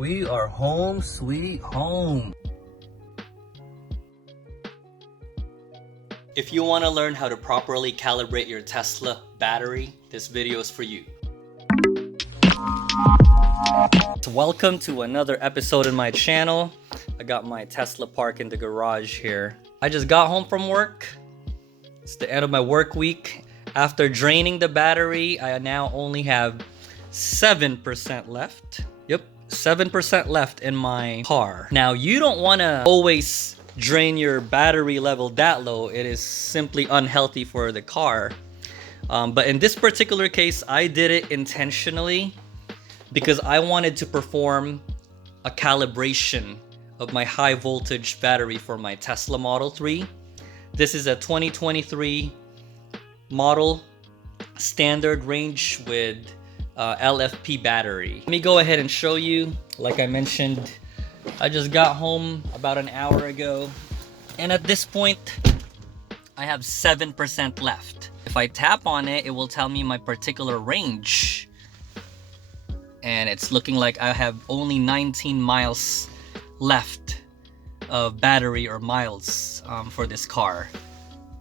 We are home sweet home. If you want to learn how to properly calibrate your Tesla battery, this video is for you. So welcome to another episode in my channel. I got my Tesla parked in the garage here. I just got home from work. It's the end of my work week. After draining the battery, I now only have 7% left. Yep, 7% left in my car. Now, you don't want to always drain your battery level that low. It is simply unhealthy for the car. But in this particular case, I did it intentionally because I wanted to perform a calibration of my high voltage battery for my Tesla Model 3. This is a 2023 model, standard range with LFP battery. Let me go ahead and show you. Like I mentioned, I just got home about an hour ago, and at this point I have 7% left. If I tap on it, it will tell me my particular range, and it's looking like I have only 19 miles left of battery or miles for this car.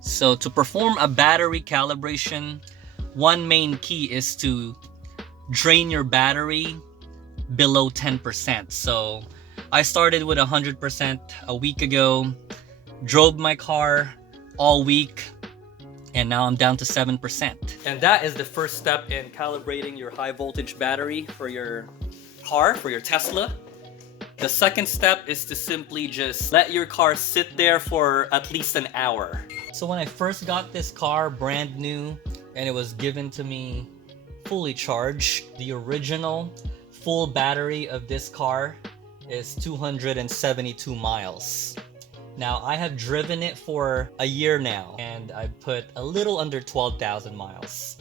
So to perform a battery calibration, one main key is to drain your battery below 10%. So I started with 100% a week ago, drove my car all week, and now I'm down to 7%. And that is the first step in calibrating your high voltage battery for your car, for your Tesla. The second step is to simply just let your car sit there for at least an hour. So when I first got this car brand new and it was given to me fully charged, the original full battery of this car is 272 miles. Now I have driven it for a year now and I put a little under 12,000 miles.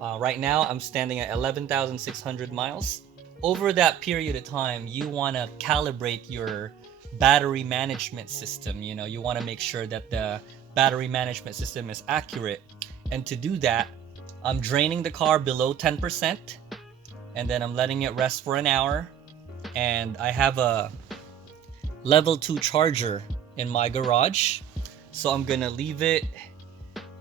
Right now I'm standing at 11,600 miles. Over that period of time, you want to calibrate your battery management system. You know, you want to make sure that the battery management system is accurate. And to do that, I'm draining the car below 10%, and then I'm letting it rest for an hour. And I have a level 2 charger in my garage, so I'm gonna leave it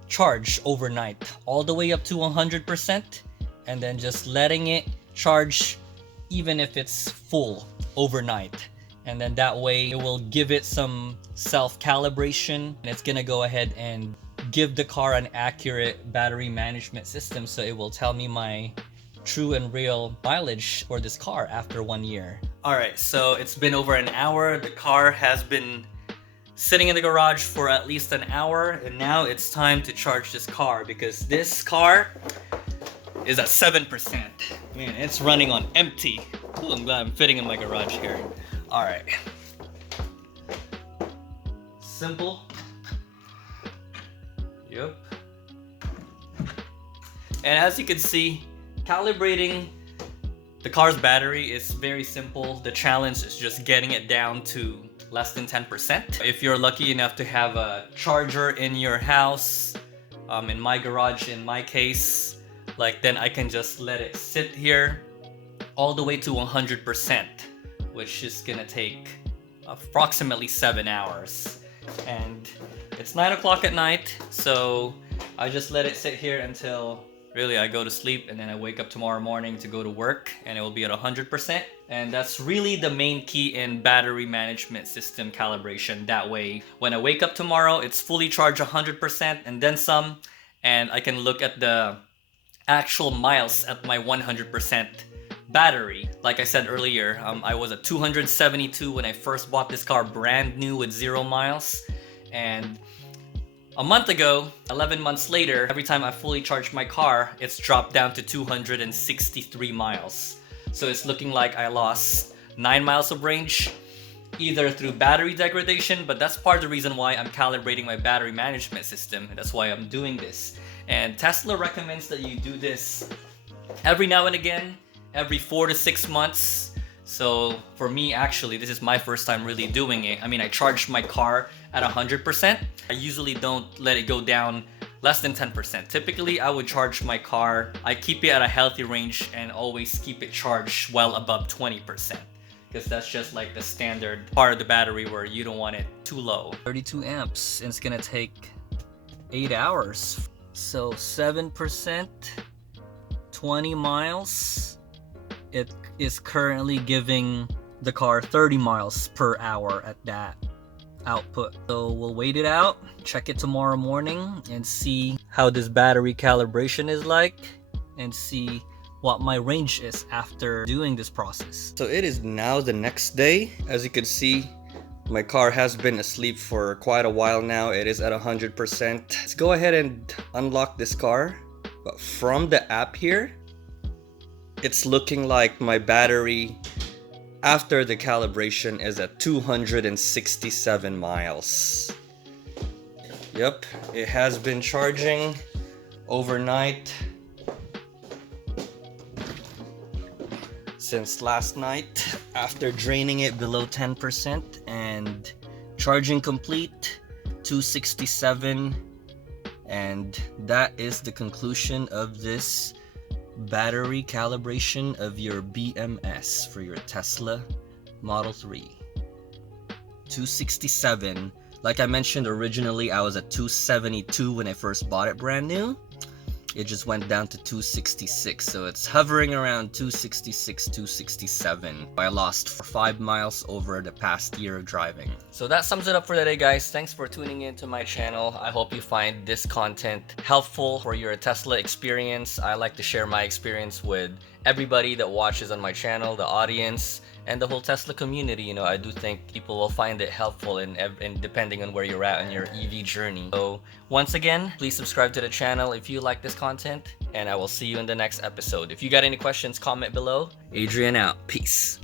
charged overnight all the way up to 100%, and then just letting it charge even if it's full overnight. And then that way it will give it some self-calibration, and it's gonna go ahead and give the car an accurate battery management system, so it will tell me my true and real mileage for this car after 1 year. Alright, so it's been over an hour. The car has been sitting in the garage for at least an hour, and now it's time to charge this car because this car is at 7%. Man, it's running on empty. Ooh, I'm glad I'm fitting in my garage here. Alright. Simple. Yep. And as you can see, calibrating the car's battery is very simple. The challenge is just getting it down to less than 10%. If you're lucky enough to have a charger in your house, in my garage, in my case, then I can just let it sit here all the way to 100%, which is gonna take approximately 7 hours. And it's 9 o'clock at night, so I just let it sit here until really I go to sleep, and then I wake up tomorrow morning to go to work and it will be at 100%. And that's really the main key in battery management system calibration. That way, when I wake up tomorrow, it's fully charged 100% and then some, and I can look at the actual miles at my 100% battery. Like I said earlier, I was at 272 when I first bought this car brand new with 0 miles, and a month ago, 11 months later, every time I fully charged my car, it's dropped down to 263 miles. So it's looking like I lost 9 miles of range, either through battery degradation, but that's part of the reason why I'm calibrating my battery management system. That's why I'm doing this. And Tesla recommends that you do this every now and again, every 4 to 6 months. So for me, actually, this is my first time really doing it. I mean, I charged my car at 100%. I usually don't let it go down less than 10%. Typically, I would charge my car. I keep it at a healthy range and always keep it charged well above 20%. because that's just like the standard part of the battery where you don't want it too low. 32 amps, and it's gonna take 8 hours. So 7%, 20 miles. It is currently giving the car 30 miles per hour at that output. So we'll wait it out, check it tomorrow morning, and see how this battery calibration is like, and see what my range is after doing this process. So it is now the next day. As you can see, my car has been asleep for quite a while now. It is at 100%. Let's go ahead and unlock this car. But from the app here, it's looking like my battery after the calibration is at 267 miles. Yep, it has been charging overnight since last night after draining it below 10%, and charging complete 267. And that is the conclusion of this battery calibration of your BMS for your Tesla Model 3. 267. Like I mentioned originally, I was at 272 when I first bought it brand new. It just went down to 266, so it's hovering around 266, 267. I lost 5 miles over the past year of driving. So that sums it up for today, guys. Thanks for tuning in to my channel. I hope you find this content helpful for your Tesla experience. I like to share my experience with everybody that watches on my channel, the audience, and the whole Tesla community. You know, I do think people will find it helpful in depending on where you're at in your EV journey. So once again, please subscribe to the channel if you like this content, and I will see you in the next episode. If you got any questions, comment below. Adrian out. Peace.